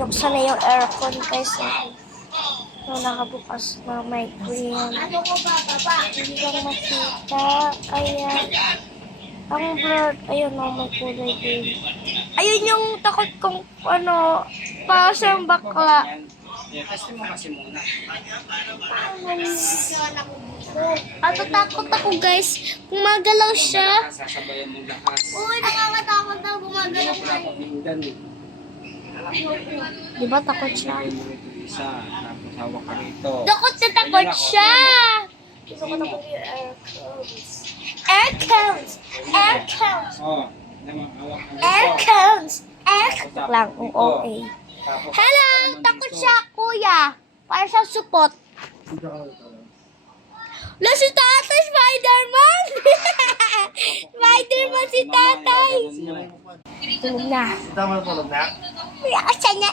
Buksan na yung aircon guys. So, nakabukas na may green. Hindi lang makita. Ayan. Ang blurred. Ayun na, may kulay green. Ayun yung takot kong, para siyang bakla. Testing mo kasi muna. Takot ako guys. Gumagalaw siya. Sasabayan mong lakas. Uy, nakakatakot daw gumagalaw siya. Papakinggan eh. Diba takot siya? Isa, tapos hawak ka rito. Takot na takot siya! Gusto ko na yung air cones. Air cones. Oh, naman, hawak ka rito. Air cones. Air Tapos lang, dito. OA. Tapos Hello! naman Takot dito. siya, kuya. Para sa supot. La, si tatay, Spider-Man! Spider-Man si tatay! Tulog na. Tama na tulog na? Asan na?